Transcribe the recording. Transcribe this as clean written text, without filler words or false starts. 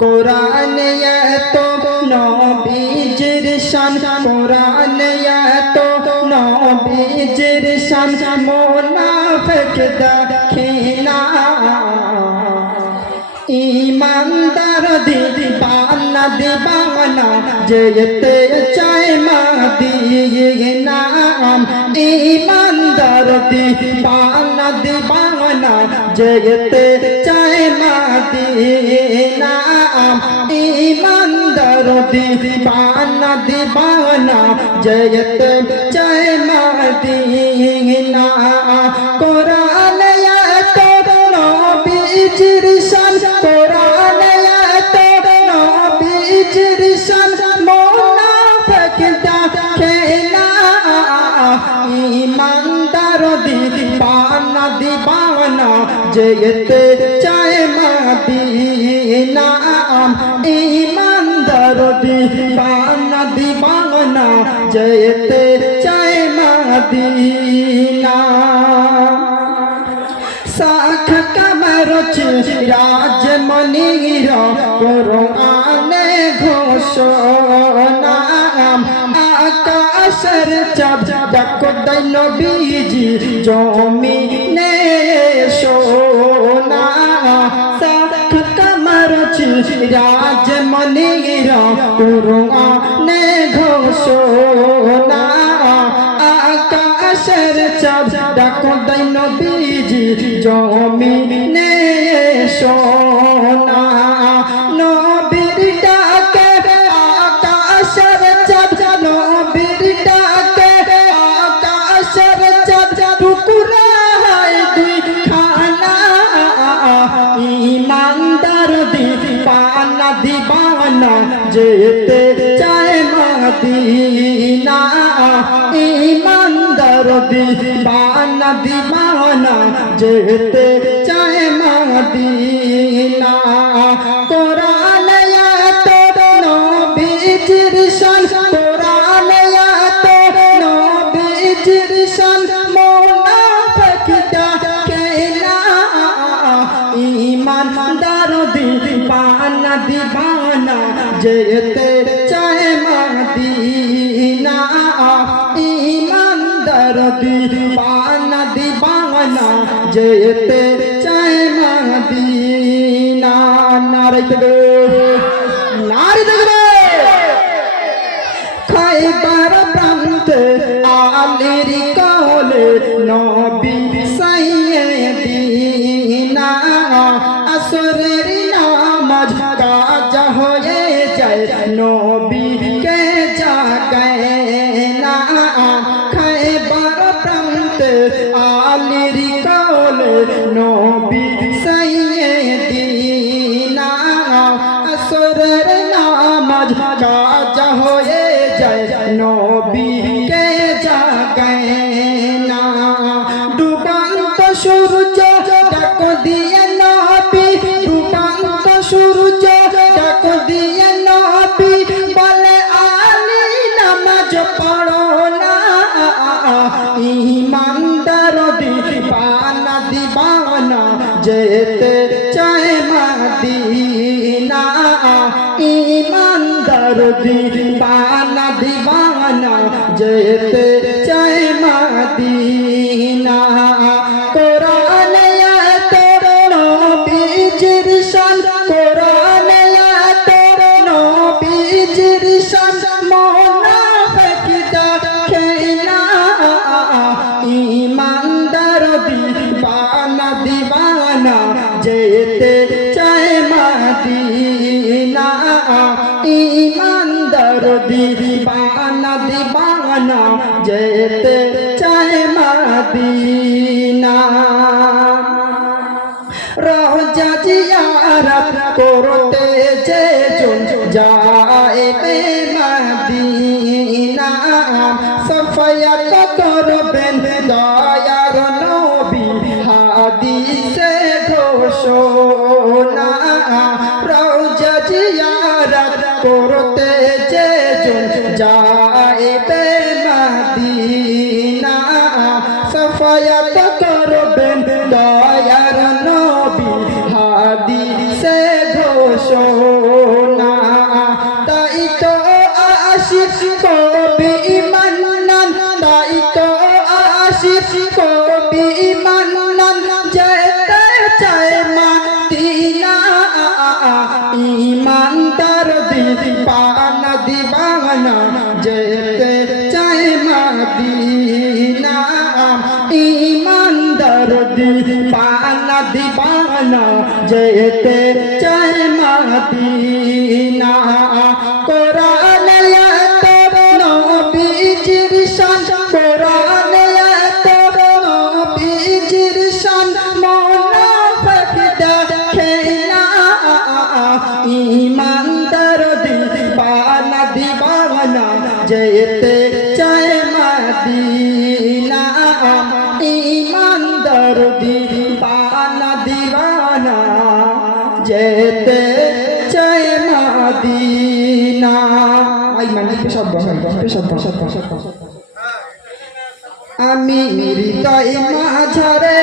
কোরআনে এত নবীজির শান, কোরআনে এত নবীজির শান, মুনাফিক দেখে না। ইমানদার দিবানা দিবানা যেতে চায় মদিনা, ইমানদার দিবানা দিবানা যেতে চায় মদিনা, ইমানদার দিবানা দিবানা যেতে চায় মদিনা। কোরআনে এত নবীজির শান, কোরআনে এত নবীজির শান, মুনাফিক দেখে না। ইমানদার দিবানা দিবানা যেতে চায় মদিনা, ইমানদার দিবানা দিবানা যেতে চায় মদিনা। শাখ কমর রাজমণির কোরআনে ঘোষণা, আকাশের চাঁদ দেখে নবীজি জমিনে সোনা। শাখ কমর রাজমণির কোরআনে ঘোষণা, আকাশের চাঁদ দেখে নবীজি জমিনে সোনা। নবীর ডাকে আকাশের চাঁদ, নবীর ডাকে আকাশের চাঁদ টুকরা হয় দুই খানা। ইমানদার দিবানা দিবানা যেতে চায় মদিনা, ইমানদার দিবানা দিবানা যেতে চায় মদিনা। কোরআনে এত নবীজির শান, কোরআনে এত নবীজির শান, মুনাফিক দেখে না। ইমানদার দিবানা দিবানা যেতে চায় মদিনা, ইমানদার দিবানা দিবানা যেতে চায় মদিনা। নারে তাকবীর, নারে তাকবীর। খাইবার প্রান্তে আলীর কোলে নবী সাইয়্যিদিনা, আসরের নামাজ কাজা হয়ে যায় নবীকে জাগায় না। খাইবার প্রান্তে আলীর কোলে নবী সাইয়্যিদিনা, আসরের নামাজ কাজা হয়ে যায় নবীকে জাগায় না। ডুবান্ত সূর্য ডাক দিয়ে নবী, ডুবান্ত সূর্য ডাক দিয়ে নবী বলে আলী নামাজ পড়ো না। ইমানদার দিবানা দিবানা যেতে চায় মদিনা, ইমানদার দিবানা দিবানা যেতে চায় মদিনা। কোরআনে এত নবীজির শান, কোরআনে এত নবীজির শান, মুনাফিক দেখে না। ইমানদার দিবানা দিবানা যেতে চায় মদিনা, ইমানদার দিবানা দিবানা যেতে চায় মদিনা। রওজা জিয়ারত করতে যে জন যাইবে মদিনা, সফায়াত করবেন দয়ার নবী হাদিসে ঘোষণা। রওজা জিয়ারত করতে যে জন যাইবে মদিনা, সফায়াত করবেন দয়ার নবী হাদিসে ঘোষণা। সোনা তাই তো আশিক কবি মান্নান তাই তো আশিক কবি মান্নান যেতে চায় মদিনা ইমানদার দিবানা দিবানা যেতে চায় মদিনা ইমানদার দিবানা দিবানা যেতে চায় মদিনা কোরআনে এত নবীজির শান কোরআনে এত নবীজির শান মুনাফিক দেখে না ইমানদার দিবানা দিবানা যেতে চায় মদিনা ইমানদার দিবানা দিবানা যেতে চায় মদিনা আই মানে পেশাব আমি হৃদয় মাঝারে